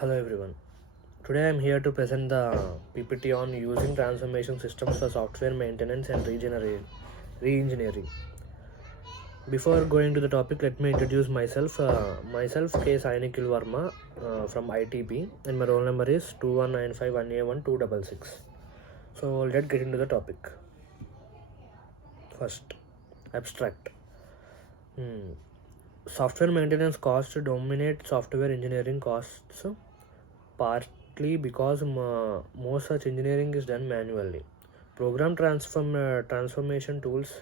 Hello everyone. Today I am here to present the PPT on using transformation systems for software maintenance and re-engineering. Before going to the topic, let me introduce myself. Myself K. Sainikil Varma from ITP, and my roll number is 21951A12666. So let's get into the topic. First, abstract. Software maintenance costs dominate software engineering costs partly because most such engineering is done manually. Program transformation tools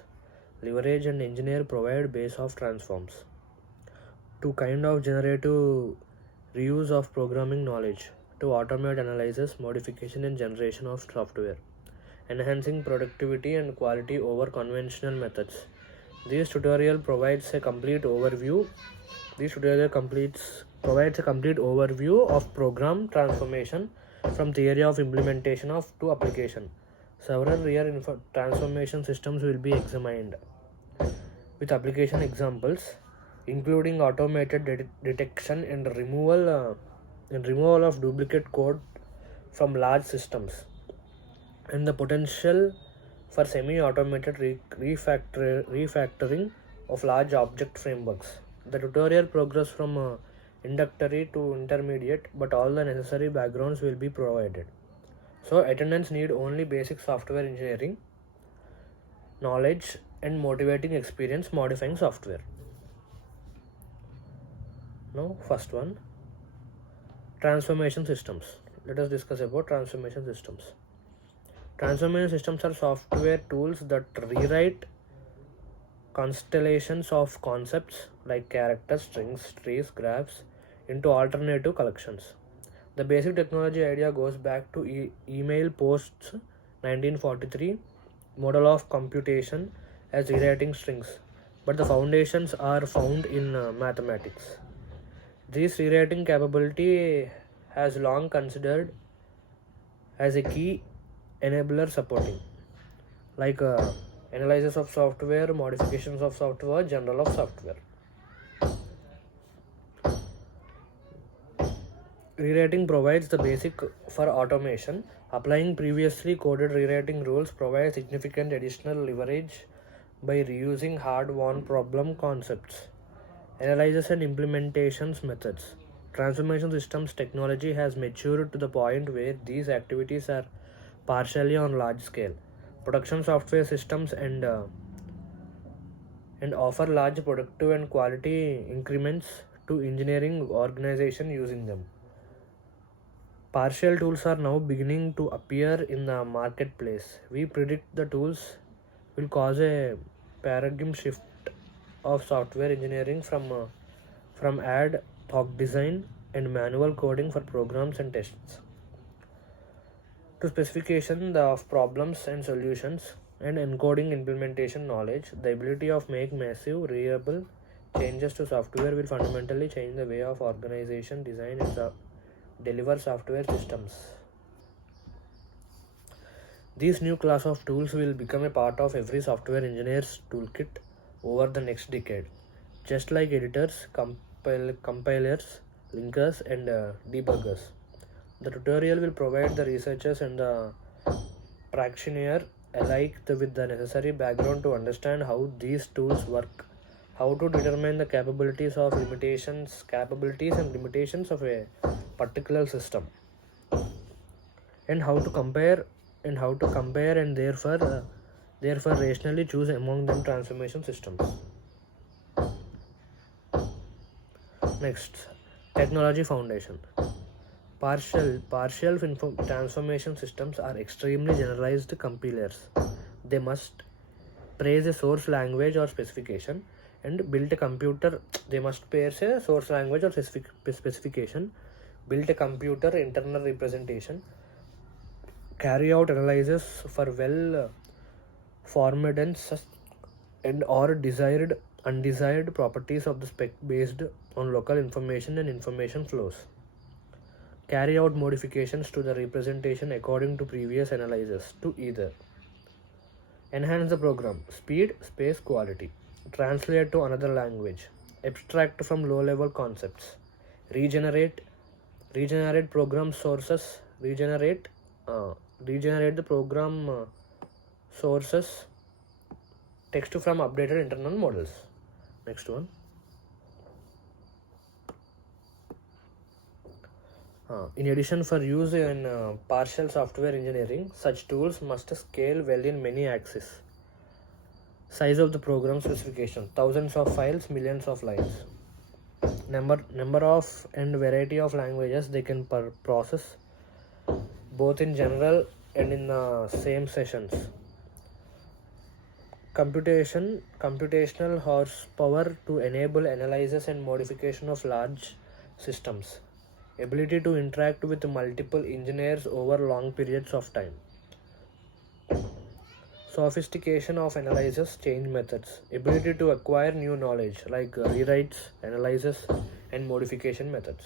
leverage and engineer provide base of transforms to kind of generative reuse of programming knowledge to automate analysis, modification and generation of software, enhancing productivity and quality over conventional methods. This tutorial provides a complete overview. This tutorial provides a complete overview of program transformation from theory of implementation of to application. Several real transformation systems will be examined with application examples, including automated detection and removal of duplicate code from large systems, and the potential for semi-automated refactoring of large object frameworks. The tutorial progress from introductory to intermediate, but all the necessary backgrounds will be provided. So attendants need only basic software engineering knowledge and motivating experience modifying software. Now first one, transformation systems. Let us discuss about transformation systems. Transformation systems are software tools that rewrite constellations of concepts like characters, strings, trees, graphs into alternative collections. The basic technology idea goes back to email posts 1943 model of computation as rewriting strings, but the foundations are found in mathematics. This rewriting capability has long considered as a key enabler supporting like analysis of software, modifications of software, general of software. Rewriting provides the basic for automation. Applying previously coded rewriting rules provides significant additional leverage by reusing hard-won problem concepts, analysis and implementations methods. Transformation systems technology has matured to the point where these activities are partially on large scale. Production software systems and offer large productive and quality increments to engineering organization using them. Partial tools are now beginning to appear in the marketplace. We predict the tools will cause a paradigm shift of software engineering from ad hoc design and manual coding for programs and tests to specification of problems and solutions and encoding implementation knowledge. The ability of make massive reliable changes to software will fundamentally change the way of organization design and deliver software systems. These new class of tools will become a part of every software engineer's toolkit over the next decade, just like editors, compilers, linkers, and debuggers. The tutorial will provide the researchers and the practitioner alike with the necessary background to understand how these tools work, how to determine the capabilities and limitations of a particular system, and how to compare and therefore rationally choose among them transformation systems. Next, technology foundation. Partial transformation systems are extremely generalized compilers. They must praise a source language or specification and build a computer. They must praise a source language or specification, build a computer internal representation, carry out analysis for well formed and or desired undesired properties of the spec based on local information and information flows, carry out modifications to the representation according to previous analysis to either enhance the program speed, space, quality, translate to another language, abstract from low level concepts, regenerate regenerate program sources, regenerate the program sources text from updated internal models. Next one. In addition, for use in partial software engineering, such tools must scale well in many axes. Size of the program specification: thousands of files, millions of lines. Number of and variety of languages they can process, both in general and in the same sessions. Computational horsepower to enable analysis and modification of large systems. Ability to interact with multiple engineers over long periods of time. Sophistication of analysis change methods. Ability to acquire new knowledge like rewrites, analysis, and modification methods.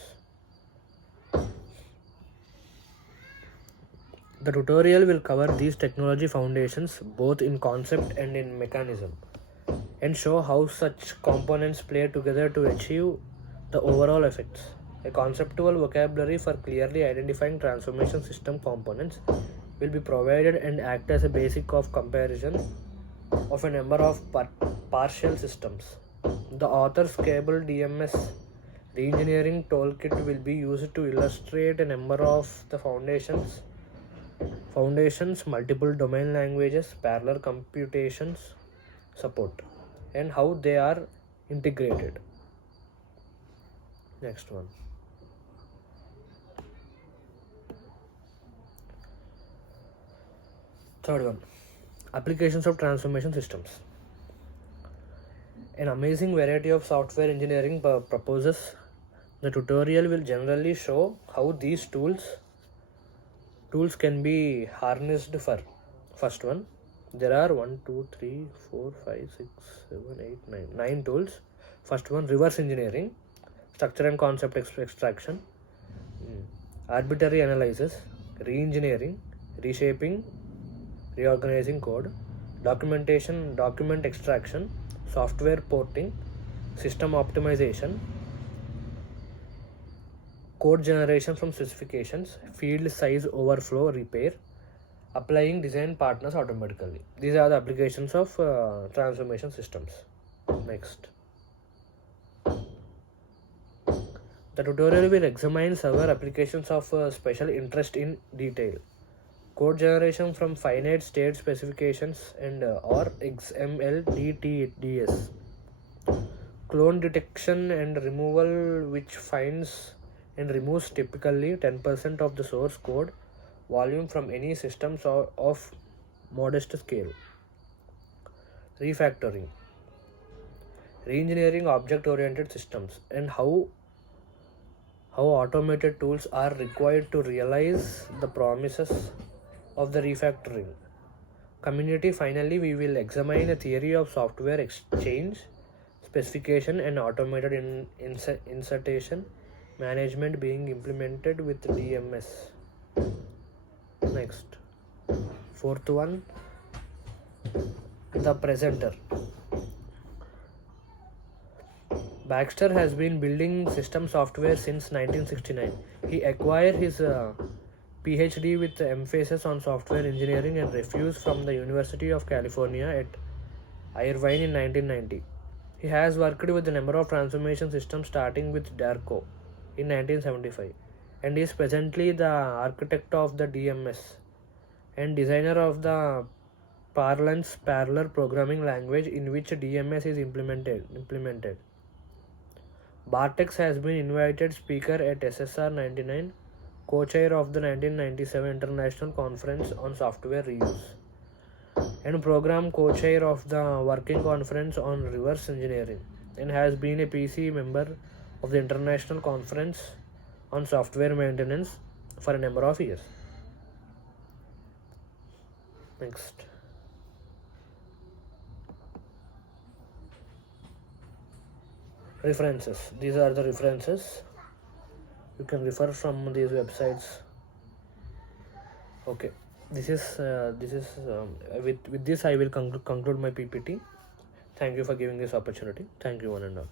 The tutorial will cover these technology foundations both in concept and in mechanism, and show how such components play together to achieve the overall effects. A conceptual vocabulary for clearly identifying transformation system components will be provided and act as a basic of comparison of a number of partial systems. The author's Cable DMS Reengineering Toolkit will be used to illustrate a number of the foundations, multiple domain languages, parallel computations support, and how they are integrated. Next one. Third one, applications of transformation systems. An amazing variety of software engineering proposes. The tutorial will generally show how these tools can be harnessed for. First one, there are 9 tools. First one, reverse engineering, structure and concept extraction, arbitrary analysis, re-engineering, reshaping, reorganizing code, document extraction, software porting, system optimization, code generation from specifications, field size overflow repair, applying design partners automatically. These are the applications of transformation systems. Next. The tutorial will examine several applications of special interest in detail. Code generation from finite state specifications and or XML DTDS. Clone detection and removal, which finds and removes typically 10% of the source code volume from any systems of modest scale. Refactoring, re-engineering object-oriented systems, and how automated tools are required to realize the promises of the refactoring. Community. Finally, we will examine a theory of software exchange, specification, and automated insertion management being implemented with DMS. Next. Fourth one, the presenter. Baxter has been building system software since 1969. He acquired his PhD with emphasis on software engineering and refuse from the University of California at Irvine in 1990. He has worked with a number of transformation systems starting with Darko in 1975 and is presently the architect of the DMS and designer of the Parlance parallel programming language in which DMS is implemented. Bartex has been invited speaker at SSR 99, co-chair of the 1997 International Conference on Software Reuse, and program co-chair of the Working Conference on Reverse Engineering, and has been a PC member of the International Conference on Software Maintenance for a number of years. Next. References. These are the references. You can refer from these websites. Okay. With this I will conclude my PPT. Thank you for giving this opportunity. Thank you one and all.